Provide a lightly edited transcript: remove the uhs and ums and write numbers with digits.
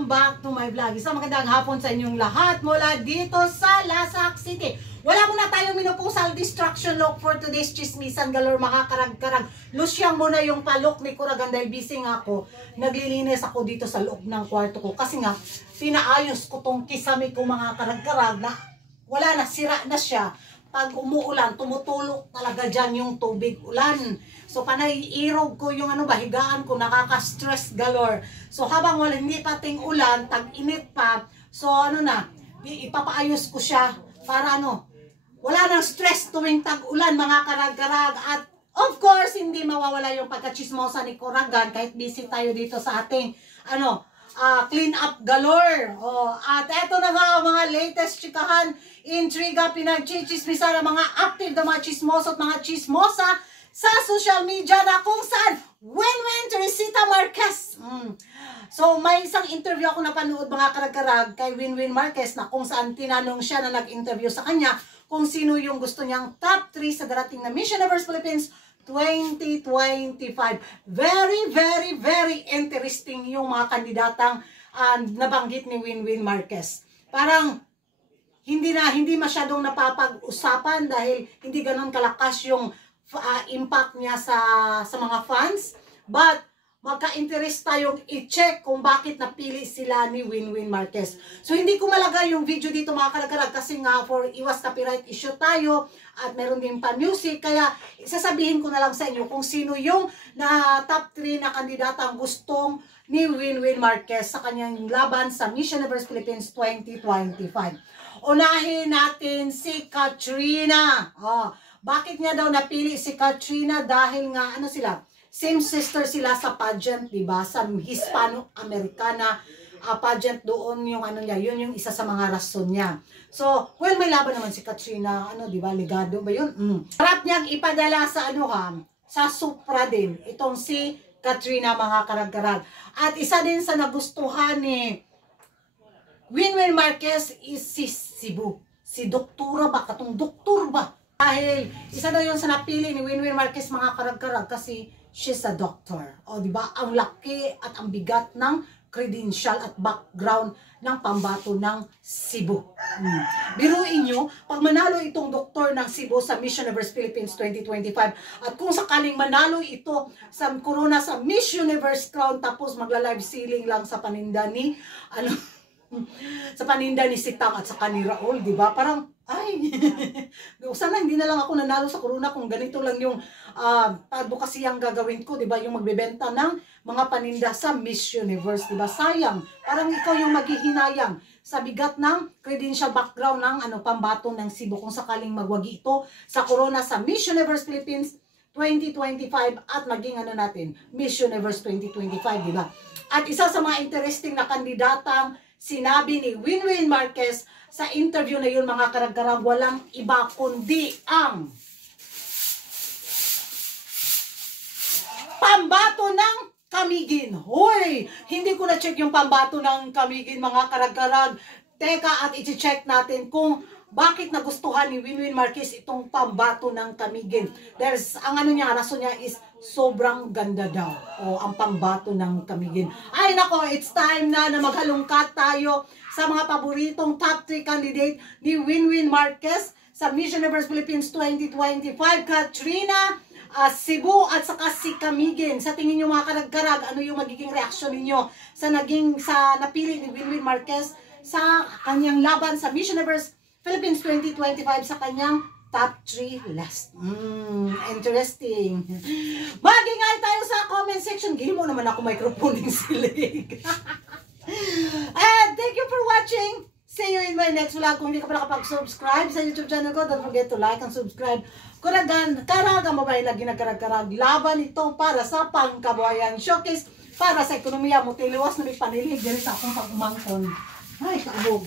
Welcome back to my vlog. Isang magandang hapon sa inyong lahat mula dito sa Lasak City. Wala muna tayong minupusal distraction look for today's chismisan galore, makakarag-karag. Lusyang muna yung palok ni Kuragan dahil busy nga ako. Naglilinis ako dito sa loob ng kwarto ko kasi nga pinaayos ko tong kisame ko mga karag-karag na wala na, sira na siya. Pag umuulan, tumutulog talaga dyan yung tubig ulan. So, panay irog ko yung bahigaan ko, nakaka-stress galore. So, habang wala, hindi pating ulan, tag-init pa. So, ipapaayos ko siya para wala nang stress tuwing tag-ulan, mga karag-karag. At, of course, hindi mawawala yung pagkachismosa ni Kuragan kahit busy tayo dito sa ating, clean up galore. At eto na nga mga latest chikahan, intriga, pinagchichismisan ng mga active na mga chismoso at mga chismosa sa social media na kung saan win-win Teresita Marquez. So may isang interview ako napanood mga karag-karag kay Winwin Marquez na kung saan tinanong siya na nag-interview sa kanya kung sino yung gusto niyang top 3 sa darating na Miss Universe Philippines 2025. Very, very, very interesting yung mga kandidatang nabanggit ni Winwin Marquez. Parang hindi masyadong napapag-usapan dahil hindi ganoon kalakas yung impact niya sa mga fans. But magka-interest tayong i-check kung bakit napili sila ni Winwin Marquez. So hindi ko malagay yung video dito mga karag-karag kasi nga for iwas copyright issue tayo at meron din pa music. Kaya sasabihin ko na lang sa inyo kung sino yung top 3 na kandidatang gustong ni Winwin Marquez sa kanyang laban sa Miss Universe Philippines 2025. Unahin natin si Katrina. Bakit niya daw napili si Katrina? Dahil nga sila? Same sister sila sa pageant, di ba? Sa Hispano-Americana pageant doon yung niya, yun yung isa sa mga rason niya. So, well, may laban naman si Katrina, di ba? Ligado ba yun? Harap niyang ipadala sa sa Supra din. Itong si Katrina mga karag-karag. At isa din sa nagustuhan ni Winwin Marquez is si Cebu. Si Doktora ba? Katong doktor ba? Dahil isa daw yun sa napili ni Winwin Marquez mga karag-karag kasi she's a doctor. Di ba? Ang laki at ang bigat ng credential at background ng pambato ng Cebu. Biruin nyo, pag manalo itong doktor ng Cebu sa Miss Universe Philippines 2025 at kung sakaling manalo ito sa corona sa Miss Universe crown tapos magla-live ceiling lang sa paninda ni sa paninda ni Sitang at sa ni Raul, di ba? Parang sana hindi na lang ako nanalo sa corona kung ganito lang yung advocacy ang gagawin ko, di ba? Yung magbebenta ng mga paninda sa Miss Universe, di ba? Sayang. Parang ikaw yung maghihinayang sa bigat ng credential background ng pambato ng Cebu kung sakaling magwagi ito sa corona sa Miss Universe Philippines 2025 at maging Miss Universe 2025, di ba? At isa sa mga interesting na kandidatang sinabi ni Winwin Marquez sa interview na yun mga karag-karag, walang iba kundi ang pambato ng Camiguin. Hoy! Hindi ko na-check yung pambato ng Camiguin mga karag-karag. Teka at i-check natin kung bakit nagustuhan ni Winwin Marquez itong pambato ng Camiguin. Ang rason niya is sobrang ganda daw. Ang pambato ng Camiguin. Ay nako, it's time na maghalungkat tayo sa mga paboritong top 3 candidate ni Winwin Marquez sa Miss Universe Philippines 2025. Katrina, Cebu at saka si Camiguin. Sa tingin nyo mga karag-karag, ano yung magiging reaksyon ninyo sa napili ni Winwin Marquez sa kanyang laban sa Miss Universe Philippines 2025 sa kanyang top 3 list. Interesting. Mag-ingay tayo sa comment section. Game mo naman ako microphone ng silig. And thank you for watching. See you in my next vlog. Kung hindi ka pa nakapag-subscribe sa YouTube channel ko, don't forget to like and subscribe. Kuragan, karagang babae lagi nagkarag-karag. Laban ito para sa pangkabuhayan. Showcase para sa ekonomiya mo. Tiliwas na may panilig. Dyan sa akong pag-umangkon. Ay, kaabog.